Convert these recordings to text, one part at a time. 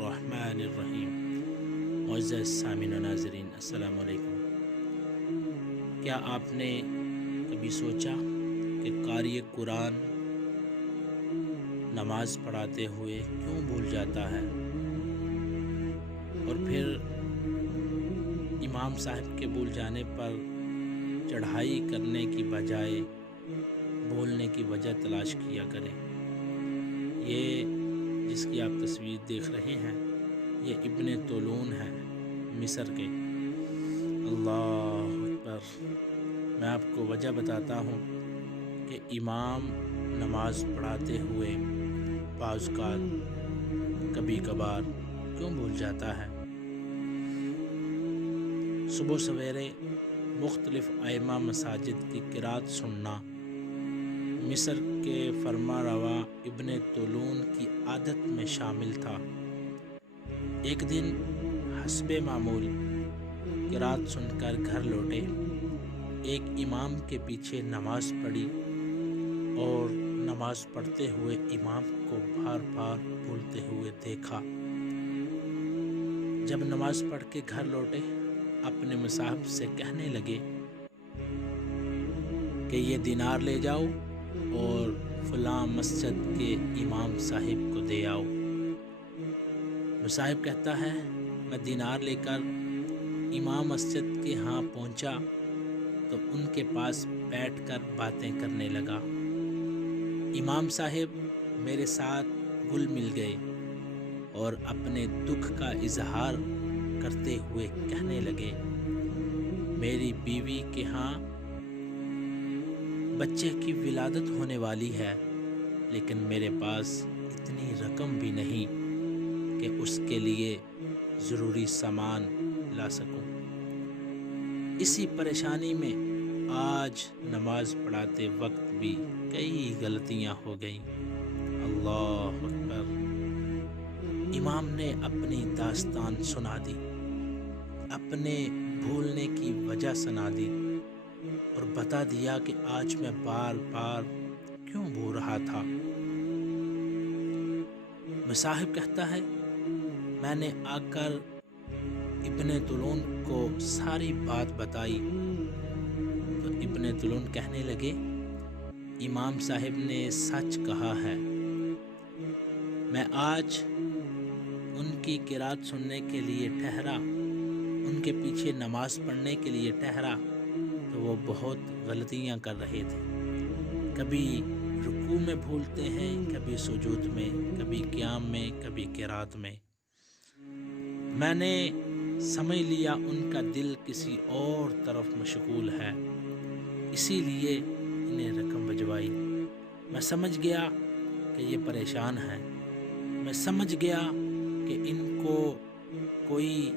الرحمن الرحیم۔ معزز سامعین و ناظرین، السلام علیکم۔ کیا آپ نے کبھی سوچا کہ قاری قرآن نماز پڑھاتے ہوئے کیوں بھول جاتا ہے، اور پھر امام صاحب کے بھول جانے پر چڑھائی کرنے کی بجائے بولنے کی وجہ تلاش کیا کرے؟ یہ جس کی آپ تصویر دیکھ رہے ہیں، یہ ابن طولون ہے، مصر کے۔ اللہ اکبر۔ میں آپ کو وجہ بتاتا ہوں کہ امام نماز پڑھاتے ہوئے بعض اوقات کبھی کبھار کیوں بھول جاتا ہے۔ صبح سویرے مختلف ائمہ مساجد کی قرات سننا مصر کے فرما روا ابن طولون کی عادت میں شامل تھا۔ ایک دن حسب معمول قرات سن کر گھر لوٹے، ایک امام کے پیچھے نماز پڑھی اور نماز پڑھتے ہوئے امام کو بار بار بولتے ہوئے دیکھا۔ جب نماز پڑھ کے گھر لوٹے، اپنے مصاحب سے کہنے لگے کہ یہ دینار لے جاؤ اور فلاں مسجد کے امام صاحب کو دے آؤ۔ مصاحب کہتا ہے، میں دینار لے کر امام مسجد کے ہاں پہنچا تو ان کے پاس بیٹھ کر باتیں کرنے لگا۔ امام صاحب میرے ساتھ گل مل گئے اور اپنے دکھ کا اظہار کرتے ہوئے کہنے لگے، میری بیوی کے ہاں بچے کی ولادت ہونے والی ہے، لیکن میرے پاس اتنی رقم بھی نہیں کہ اس کے لیے ضروری سامان لا سکوں۔ اسی پریشانی میں آج نماز پڑھاتے وقت بھی کئی غلطیاں ہو گئیں۔ اللہ اکبر۔ امام نے اپنی داستان سنا دی، اپنے بھولنے کی وجہ سنا دی اور بتا دیا کہ آج میں بار بار کیوں بول رہا تھا۔ مصاحب کہتا ہے، میں نے آ کر ابن طولون کو ساری بات بتائی تو ابن طولون کہنے لگے، امام صاحب نے سچ کہا ہے۔ میں آج ان کی قرات سننے کے لیے ٹھہرا، ان کے پیچھے نماز پڑھنے کے لیے ٹھہرا تو وہ بہت غلطیاں کر رہے تھے۔ کبھی رکوع میں بھولتے ہیں، کبھی سجود میں، کبھی قیام میں، کبھی قرات میں۔ میں نے سمجھ لیا ان کا دل کسی اور طرف مشغول ہے، اسی لیے انہیں رقم بھجوائی۔ میں سمجھ گیا کہ یہ پریشان ہیں، میں سمجھ گیا کہ ان کو کوئی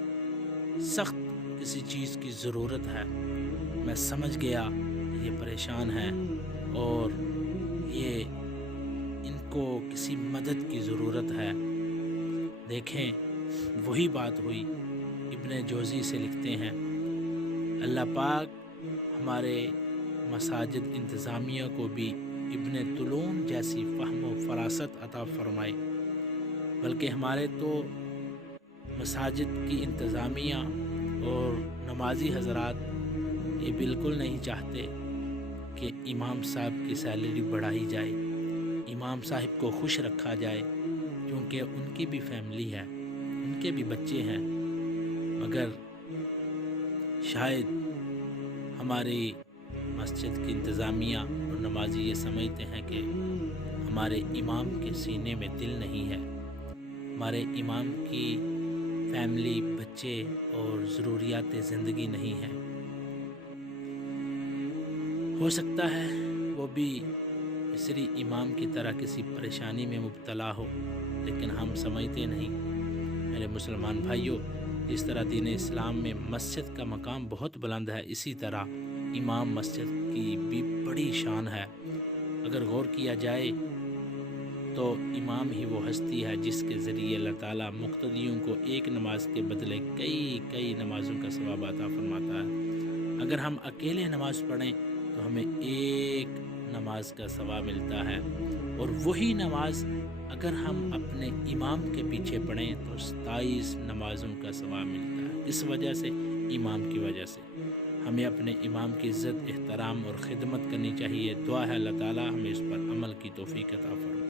سخت کسی چیز کی ضرورت ہے، میں سمجھ گیا کہ یہ پریشان ہیں اور یہ ان کو کسی مدد کی ضرورت ہے۔ دیکھیں، وہی بات ہوئی۔ ابن جوزی سے لکھتے ہیں، اللہ پاک ہمارے مساجد انتظامیہ کو بھی ابن طولون جیسی فہم و فراست عطا فرمائے، بلکہ ہمارے تو مساجد کی انتظامیہ اور نمازی حضرات یہ بالکل نہیں چاہتے کہ امام صاحب کی سیلری بڑھائی جائے، امام صاحب کو خوش رکھا جائے، کیونکہ ان کی بھی فیملی ہے، ان کے بھی بچے ہیں۔ مگر شاید ہماری مسجد کی انتظامیہ اور نمازی یہ سمجھتے ہیں کہ ہمارے امام کے سینے میں دل نہیں ہے، ہمارے امام کی فیملی، بچے اور ضروریات زندگی نہیں ہے۔ ہو سکتا ہے وہ بھی مصری امام کی طرح کسی پریشانی میں مبتلا ہو، لیکن ہم سمجھتے نہیں۔ میرے مسلمان بھائیوں، جس طرح دین اسلام میں مسجد کا مقام بہت بلند ہے، اسی طرح امام مسجد کی بھی بڑی شان ہے۔ اگر غور کیا جائے تو امام ہی وہ ہستی ہے جس کے ذریعے اللہ تعالیٰ مقتدیوں کو ایک نماز کے بدلے کئی نمازوں کا ثواب عطا فرماتا ہے۔ اگر ہم اکیلے نماز پڑھیں تو ہمیں ایک نماز نماز کا ثواب ملتا ہے، اور وہی نماز اگر ہم اپنے امام کے پیچھے پڑھیں تو 27 نمازوں کا ثواب ملتا ہے۔ اس وجہ سے، امام کی وجہ سے ہمیں اپنے امام کی عزت، احترام اور خدمت کرنی چاہیے۔ دعا ہے اللہ تعالیٰ ہمیں اس پر عمل کی توفیق عطا فرمائے۔